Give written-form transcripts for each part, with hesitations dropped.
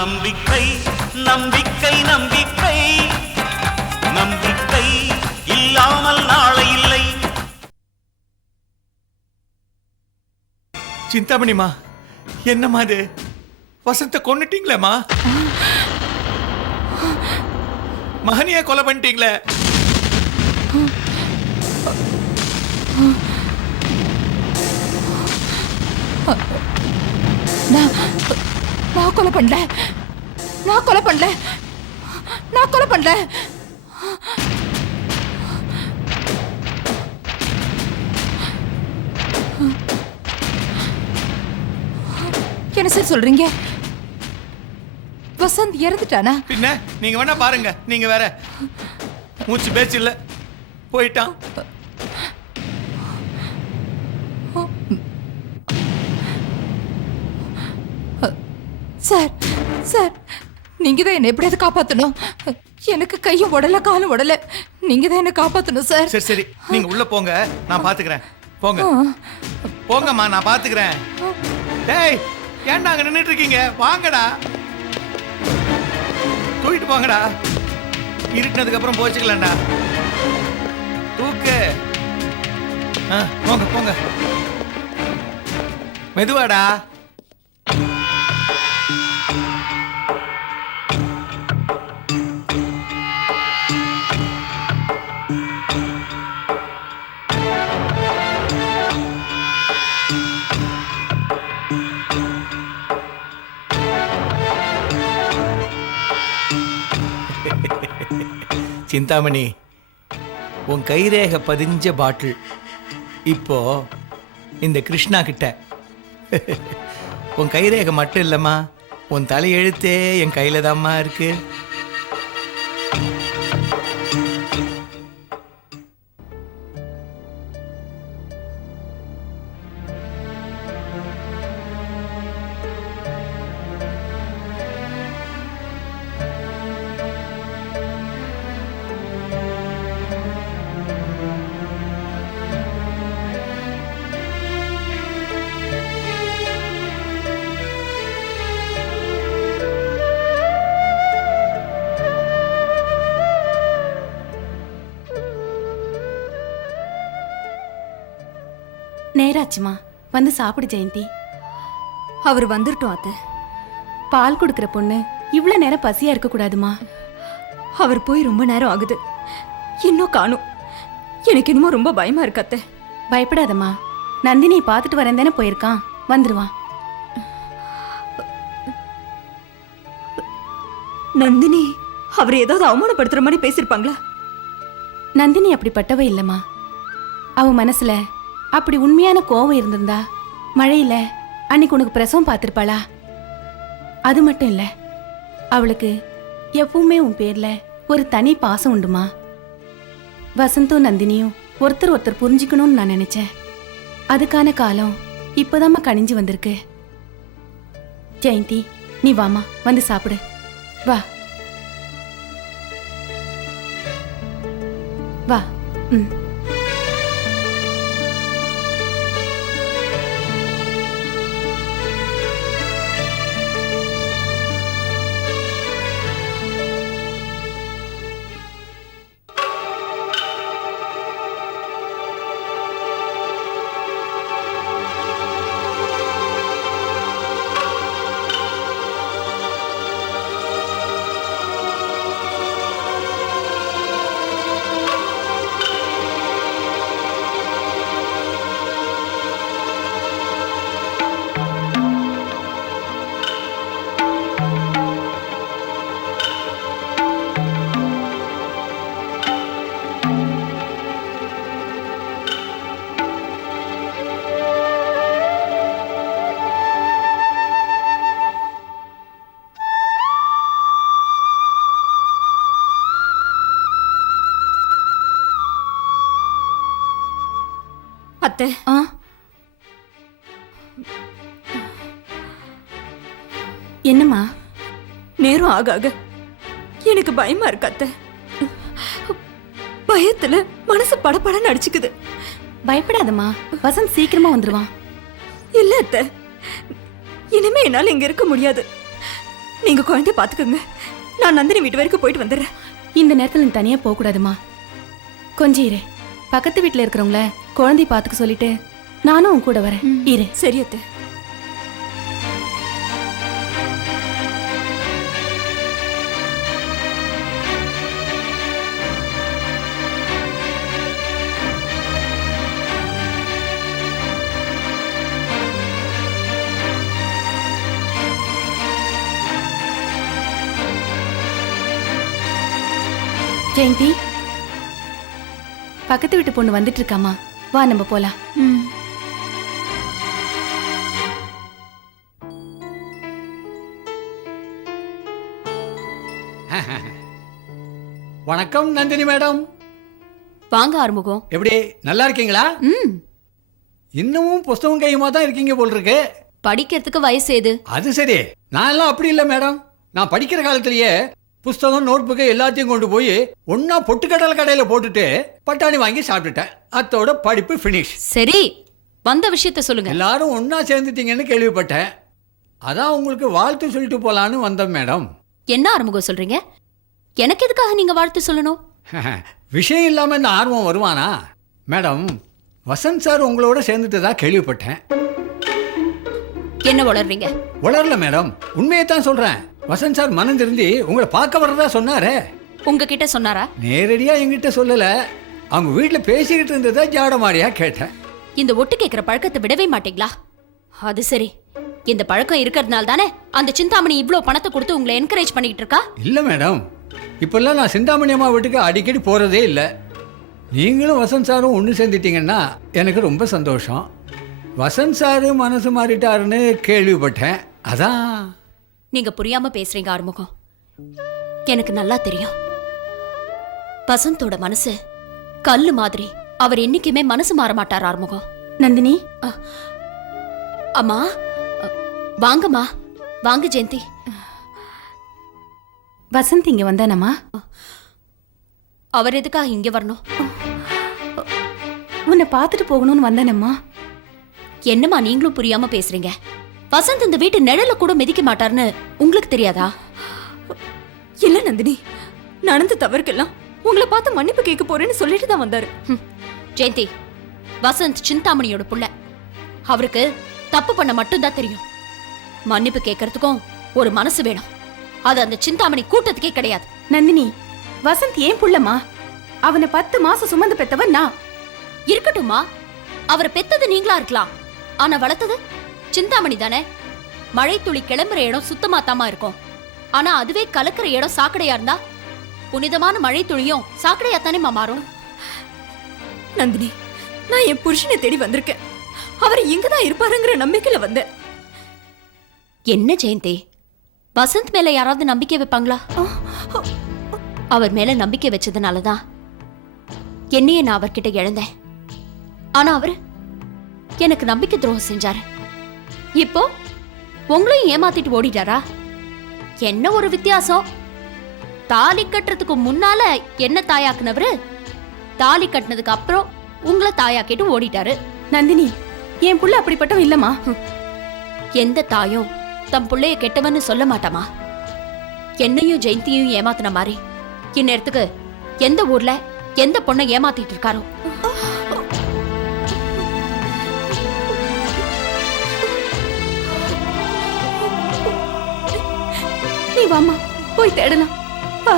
நம்பிக்கை நம்பிக்கை நம்பிக்கை நம்பிக்கை இல்லாமல் நாளை இல்லை. சிந்தாமணிமா, என்னம்மா இது? வசந்த கொன்னுட்டீங்களேம்மா? மகனிய கொலை பண்ணிட்டீங்களே? நான் கொலை பண்ணல. நான் கொலை பண்ணல. நான் கொலை பண்ணல. என்ன சார் சொல்றீங்க? வசந்த் இறந்துட்டானா? பின்ன நீங்க வேணா பாருங்க. நீங்க வேற மூச்சு பேச்சு இல்ல, போயிட்டான். சார் சார், நீங்க தான் என்ன எப்படியாவது காப்பாத்தணும். எனக்கு கையும் உடல காலும் உடல. நீங்க தான் என்ன காப்பாத்தணும் சார். சரி சரி, நீங்க உள்ள போங்க, நான் பாத்துக்கிறேன். போங்க போங்கம்மா, நான் பாத்துக்கிறேன். டேய், ஏன்டா அங்க நின்னுட்டு இருக்கீங்க? வாங்கடா, தூக்கிட்டு போங்கடா. இருட்டினதுக்கு அப்புறம் போச்சுக்கலாம்டா. தூக்கு. போங்க போங்க, மெதுவாடா. சிந்தாமணி, உன் கைரேகை பதிஞ்ச பாட்டில் இப்போ இந்த கிருஷ்ணா கிட்ட. உன் கைரேகை மட்டும் இல்லம்மா, உன் தலையெழுத்தே என் கையில தான்மா இருக்கு. நேராச்சுமா, வந்து சாப்பிடு ஜெயந்தி. அவர் வந்துட்டோம் அத்தை. பால் கொடுக்கிற பொண்ணு இவ்வளவு நேரம் பசியா இருக்க கூடாதுமா. அவர் போய் ரொம்ப நேரம் ஆகுது, இன்னும் காணும். எனக்கு என்னமோ ரொம்ப பயமா இருக்கு அத்தை. பயப்படாதம்மா, நந்தினி பார்த்துட்டு வரேன் தானே போயிருக்கான், வந்துருவான். நந்தினி அவர் ஏதாவது அவமானப்படுத்துற மாதிரி பேசிருப்பாங்களா? நந்தினி அப்படிப்பட்டவ இல்லம்மா. அவ மனசுல அப்படி உண்மையான கோவம் இருந்திருந்தா மழையில அன்னைக்கு உனக்கு பிரசவம் பார்த்திருப்பாளா? அது மட்டும் இல்ல, அவளுக்கு எப்பவுமே உன் பேர்ல ஒரு தனி பாசம் உண்டுமா. வசந்தும் நந்தினியும் ஒருத்தர் ஒருத்தர் புரிஞ்சுக்கணும்னு நான் நினைச்சேன். அதுக்கான காலம் இப்பதாம்மா கனிஞ்சு வந்திருக்கு. ஜெயந்தி, நீ வாமா, வந்து சாப்பிடு. வா வா. ம். அத்தை, என்னம்மா? நேரம் ஆக ஆக எனக்கு பயமா இருக்கு அத்தை. பயத்துல மனசு படபடன்னு அடிச்சுக்குது. பயப்படாதம்மா, வசந்த் சீக்கிரமா வந்துருவான். இல்ல அத்தை, இனிமே என்னால இங்க இருக்க முடியாது. நீங்க குழந்தைய பாத்துக்கோங்க. நான் நந்தினி வீட்டு வரைக்கும் போயிட்டு வந்துடுறேன். இந்த நேரத்துல நீ தனியா போக கூடாதுமா. கொஞ்சம் இரு. பக்கத்து வீட்டுல இருக்கிறவங்கள குழந்தை பாத்துக்க சொல்லிட்டு நானும் உன் கூட வரேன். இரு. சரி அத்தை. ஜெயந்தி, பக்கத்து வீட்டு பொண்ணு வந்துட்டு இருக்காமா, வா நம்ம போலாம். வணக்கம் நந்தினி மேடம். வாங்க ஆறுமுகம். எப்படி நல்லா இருக்கீங்களா? இன்னமும் புஸ்தகம் கையுமா தான் இருக்கீங்க போல் இருக்கு. படிக்கிறதுக்கு வயசு ஏது? அது சரி, நான் எல்லாம் அப்படி இல்லை மேடம். நான் படிக்கிற காலத்திலேயே புஸ்தகம் நோட் புக்கு எல்லாத்தையும் கொண்டு போய் ஒன்னா பொட்டுக்கடலை கடையில போட்டுட்டு பட்டாணி வாங்கி சாப்பிட்டுட்டேன். அத்தோட படிப்பு ஃபினிஷ். சரி, வந்த விஷயத்த சொல்லுங்க. எல்லாரும் ஒன்னா சேர்ந்துட்டீங்கன்னு கேள்விப்பட்டேன். அதான் உங்களுக்கு வாழ்த்து சொல்லிட்டு போலான்னு வந்தேன் மேடம். என்ன ஆறுமுகம் சொல்றீங்க? எனக்கு எதுக்காக நீங்க வாழ்த்து சொல்லணும்? விஷயம் இல்லாம இந்த ஆர்வம் வருவானா மேடம்? வசந்த் சார் உங்களோட சேர்ந்துட்டதா கேள்விப்பட்டேன். என்ன வளர்றீங்க? வளரல மேடம், உண்மையை தான் சொல்றேன். வசந்த் சார் மனம் திருந்தி உங்களை பார்க்க வர்றதா சொன்னாரே. உங்ககிட்ட சொன்னாரா? நேரடியா என்கிட்ட சொல்லல, அவங்க வீட்டுல பேசிக்கிட்டு இருந்ததா ஜாடமாடியா கேட்டேன். இந்த ஒட்டு கேட்கிற பழக்கத்தை விடவே மாட்டீங்களா? அது சரி, இந்த பழக்கம் இருக்கிறதுனால தானே அந்த சிந்தாமணி இவ்ளோ பணத்தை கொடுத்து உங்களை என்கரேஜ் பண்ணிட்டு இருக்கா? இல்ல மேடம், இப்பெல்லாம் நான் சிந்தாமணி அம்மா வீட்டுக்கு அடிக்கடி போறதே இல்லை. நீங்களும் வசந்த் சாரும் ஒன்று சேர்ந்துட்டீங்கன்னா எனக்கு ரொம்ப சந்தோஷம். வசந்த் சாரு மனசு மாறிட்டாருன்னு கேள்விப்பட்டேன், அதான். நீங்க புரியாம பேசுறீங்க ஆறுமுகம். எனக்கு நல்லா தெரியும். வசந்தோட மனசு கல்லு மாதிரி. அவர் என்னைக்குமே மனசு மாற மாட்டார் ஆறுமுகம். நந்தினி, அம்மா வாங்கம்மா. வாங்க ஜெயந்தி. வசந்த் இங்க வந்தானம்மா? அவர் எதுக்காக இங்க வரணும்? உன்னை பார்த்துட்டு போகணும்னு வந்தானம்மா. என்னம்மா நீங்களும் புரியாம பேசுறீங்க? வசந்த் இந்த வீட்டு நிழல கூட மிதிக்க மாட்டார்னு உங்களுக்கு தெரியாதா? இல்ல நந்தினி, நடந்த தவறுக்கெல்லாம் உங்களை பார்த்து மன்னிப்பு கேட்க போறேன்னு சொல்லிட்டு தான் வந்தாரு. ஜெயந்தி, வசந்த் சிந்தாமணியோட புள்ள. அவருக்கு தப்பு பண்ண மட்டும்தான் தெரியும். மன்னிப்பு கேட்கறதுக்கும் ஒரு மனசு வேணும். அது அந்த சிந்தாமணி கூட்டத்துக்கே கிடையாது. நந்தினி, வசந்த் ஏன் புள்ளம்மா? அவனை 10 மாசம் சுமந்து பெத்தவன் நான். இருக்கட்டும்மா, அவரை பெத்தது நீங்களா இருக்கலாம், ஆனா வளர்த்தது சிந்தாமணி தானே. மழை துளி கிளம்புற இடம் சுத்தமா தாமா இருக்கும். ஆனா அதுவே கலக்கிற இடம் சாக்கடையா இருந்தா புனிதமான மழை துளியும் சாக்கடையா தானேமா மாறும். நந்தினி, நான் என் புருஷனை தேடி வந்திருக்கேன். அவர் இங்கதான் இருப்பாருங்கிற நம்பிக்கையில வந்தேன். என்ன ஜெயந்தி, வசந்த் மேல யாராவது நம்பிக்கை வைப்பாங்களா? அவர் மேல நம்பிக்கை வச்சதுனாலதான் என்னையே நான் அவர்கிட்ட இழந்தேன். ஆனா அவரு எனக்கு நம்பிக்கை துரோகம் செஞ்சாரு. இப்போ உங்களையும் ஏமாத்திட்டு ஓடிட்டாரா? என்ன ஒரு வித்தியாசம். தாலி கட்டுறதுக்கு முன்னால என்ன தாயாக்குனவரு, தாலி கட்டினதுக்கு அப்புறம் உங்களை தாயாக்கிட்டு ஓடிட்டாரு. நந்தினி, என் புள்ள அப்படிப்பட்டவன் இல்லம்மா. எந்த தாயும் தம் புள்ளைய கெட்டவன்னு சொல்ல மாட்டாமா? என்னையும் ஜெயந்தியும் ஏமாத்தின மாதிரி இந்நேரத்துக்கு எந்த ஊர்ல எந்த பொண்ணை ஏமாத்திட்டு இருக்காரோ. நீ வாமா, போய் தேடலாம். வா.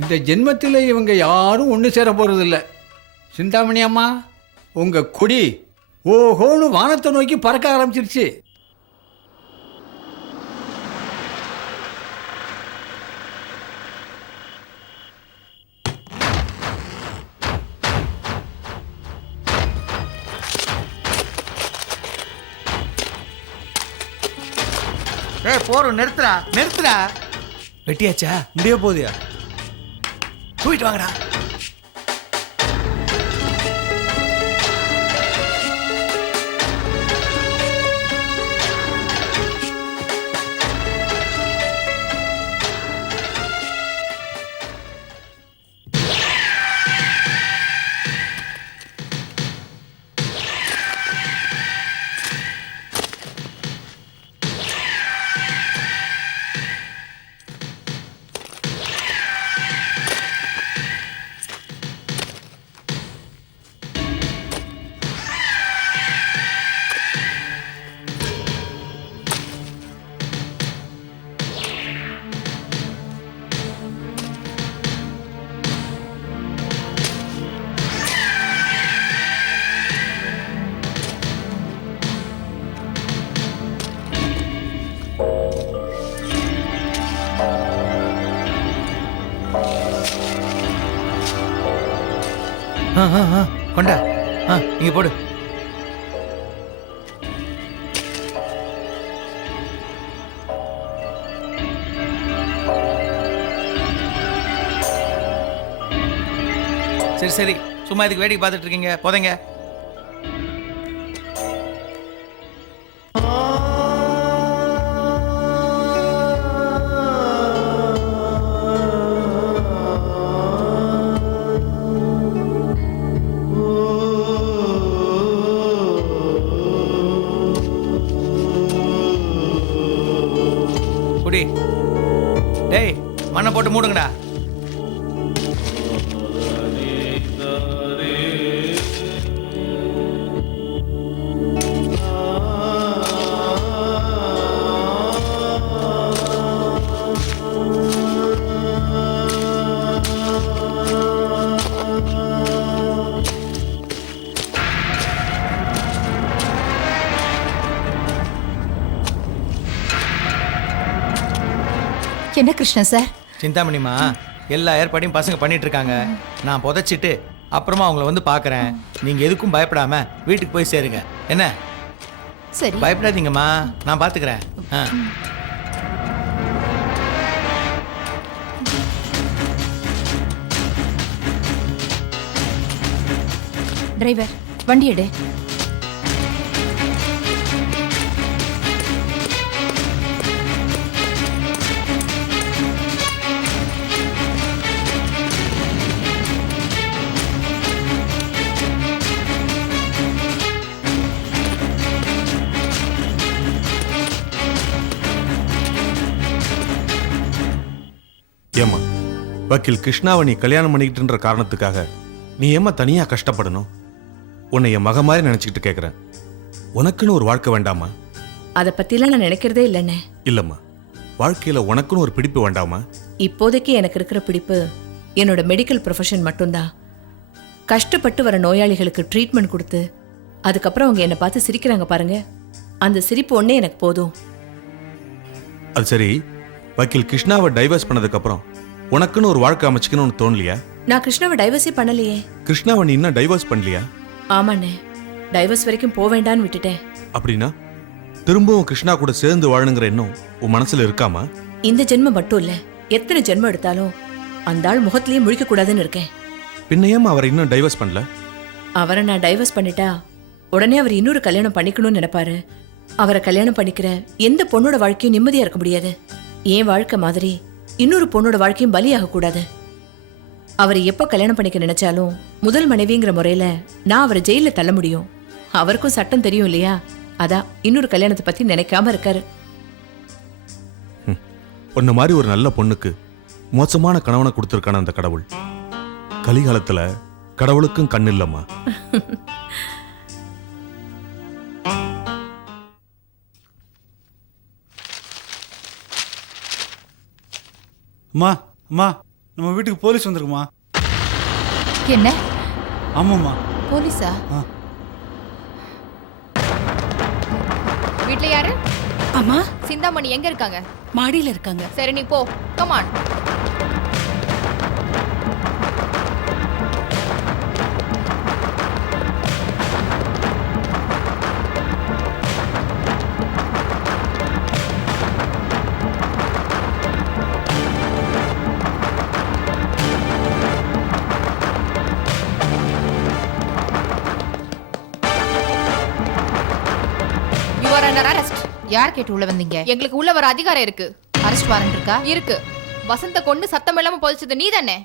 இந்த ஜென்மத்தில் இவங்க யாரும் ஒன்று சேர போறதில்ல. சிந்தாமணி அம்மா, உங்க கொடி ஓஹோன்னு வானத்தை நோக்கி பறக்க ஆரம்பிச்சிருச்சு. போறோம், நிறுத்துறா நிறுத்துறா. வெட்டியாச்சா? முடிய போதியா? போயிட்டு வாங்கடா. கொண்டா இங்க போடு. சரி சரி, சும்மா இதுக்கு வேடிக்கை பார்த்துட்டு இருக்கீங்க, போதைங்க. குடி. டேய், மண்ணை போட்டு மூடுங்கடா. என்ன கிருஷ்ணன் சார்? சிந்தாமணிமா, எல்லா ஏற்பாடையும் பசங்க பண்ணிட்டு இருக்காங்க. நான் புதைச்சிட்டு அப்புறமா அவங்கள வந்து பார்க்குறேன். நீங்கள் எதுக்கும் பயப்படாம வீட்டுக்கு போய் சேருங்க. என்ன? சரி. பயப்படாதீங்கம்மா, நான் பார்த்துக்கிறேன். டிரைவர், வண்டி எடு. ஏம்மா, வக்கீல் கிருஷ்ணாவை நீ கல்யாணம் பண்ணிக்கிட்டுன்ற காரணத்துக்காக நீ ஏம்மா தனியா கஷ்டப்படணும்? உன்னை என் மக மாதிரி நினைச்சுக்கிட்டு கேட்குறேன். உனக்குன்னு ஒரு வாழ்க்கை வேண்டாமா? அதை பத்திலாம் நான் நினைக்கிறதே இல்லைண்ணே. இல்லம்மா, வாழ்க்கையில உனக்குன்னு ஒரு பிடிப்பு வேண்டாமா? இப்போதைக்கு எனக்கு இருக்கிற பிடிப்பு என்னோட மெடிக்கல் ப்ரொஃபஷன் மட்டும்தான். கஷ்டப்பட்டு வர நோயாளிகளுக்கு ட்ரீட்மெண்ட் கொடுத்து அதுக்கப்புறம் அவங்க என்னை பார்த்து சிரிக்கிறாங்க பாருங்க, அந்த சிரிப்பு ஒன்னே எனக்கு போதும். அது சரி, வக்கீல் கிருஷ்ணாவை டைவர்ஸ் பண்ணதுக்கு அப்புறம் உனக்குன்னு ஒரு வாழ்க்கை அமைச்சுக்கணும்னு தோணலையா? நான் கிருஷ்ணாவை டைவர்ஸே பண்ணலையே. கிருஷ்ணாவை நீ இன்னும் டைவர்ஸ் பண்ணலையா? ஆமாண்ணே, டைவர்ஸ் வரைக்கும் போக வேண்டான்னு விட்டுட்டேன். அப்படின்னா திரும்பவும் கிருஷ்ணா கூட சேர்ந்து வாழணுங்கிற எண்ணம் உன் மனசுல இருக்காமா? இந்த ஜென்மம் மட்டும் இல்ல, எத்தனை ஜென்மம் எடுத்தாலும் அந்த ஆள் முகத்திலேயே முழிக்க கூடாதுன்னு இருக்கேன். பின்ன ஏம்மா அவரை இன்னும் டைவர்ஸ் பண்ணல? அவரை நான் டைவர்ஸ் பண்ணிட்டா உடனே அவர் இன்னொரு கல்யாணம் பண்ணிக்கணும்னு நினைப்பாரு. அவரை கல்யாணம் பண்ணிக்கிற எந்த பொண்ணோட வாழ்க்கையும் நிம்மதியா இருக்க முடியாது. என் வாழ்க்கை மாதிரி இன்னொரு பொண்ணோட வாழ்க்கையும் பலியாக கூடாது. அவரை எப்ப கல்யாணம் பண்ணிக்க நினைச்சாலும் முதல் மனைவிங்கிற முறையில நான் அவரை ஜெயில தள்ள முடியும். அவருக்கும் சட்டம் தெரியும் இல்லையா? அதான் இன்னொரு கல்யாணத்தை பத்தி நினைக்காம இருக்காரு. உன்ன மாதிரி ஒரு நல்ல பொண்ணுக்கு மோசமான கணவனை கொடுத்திருக்கான அந்த கடவுள். கலிகாலத்துல கடவுளுக்கும் கண் இல்லம்மா. அம்மா அம்மா, நம்ம வீட்டுக்கு போலீஸ் வந்திருக்குமா? என்ன? ஆமாம்மா. போலீஸா? வீட்ல யாரு? அம்மா, சிந்தாமணி எங்க இருக்காங்க? மாடியில இருக்காங்க. சரி, நீ போ. Come on. You are under arrest. யார் கேட்டு உள்ள வந்தீங்க? எங்களுக்கு உள்ள வர அதிகாரம் இருக்கு. அரெஸ்ட் வாரண்ட் இருக்கா? இருக்கு. வசந்த கொண்டு சத்தம் இல்லாம புதைச்சது நீ தானே?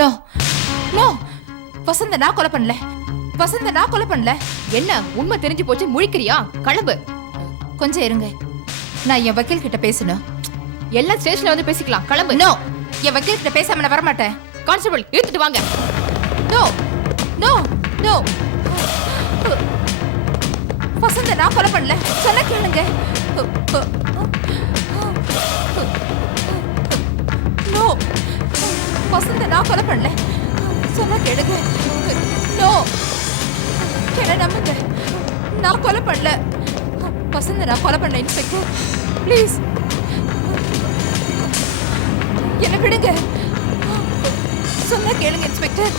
நோ நோ, வசந்த நான் கொலை பண்ணல. வசந்த நான் கொலை பண்ணல. என்ன உண்மை தெரிஞ்சு போச்சு முழிக்கிறியா? கிளம்பு. கொஞ்சம் இருங்க, நான் என் வக்கீல் கிட்ட பேசணும். எல்லா ஸ்டேஷன்ல வந்து பேசிக்கலாம். கிளம்பு. நோ, என் வக்கீல் கிட்ட பேசாம நான் வரமாட்டேன். கான்ஸ்டபிள் இழுத்துட்டு வாங்க. நோ நோ நோ, வசந்த நான் கொலை பண்ணல. சொல்ல கேளுங்க. நோ, வசந்த நான் கொலை பண்ணல. சொன்னா கேளுங்க. நோ, என்ன நம்புங்க, நான் கொலை பண்ணல. வசந்த நான் கொலை பண்ணல. Inspector please. என்ன விடுங்க. சொன்னா கேளுங்க இன்ஸ்பெக்டர்.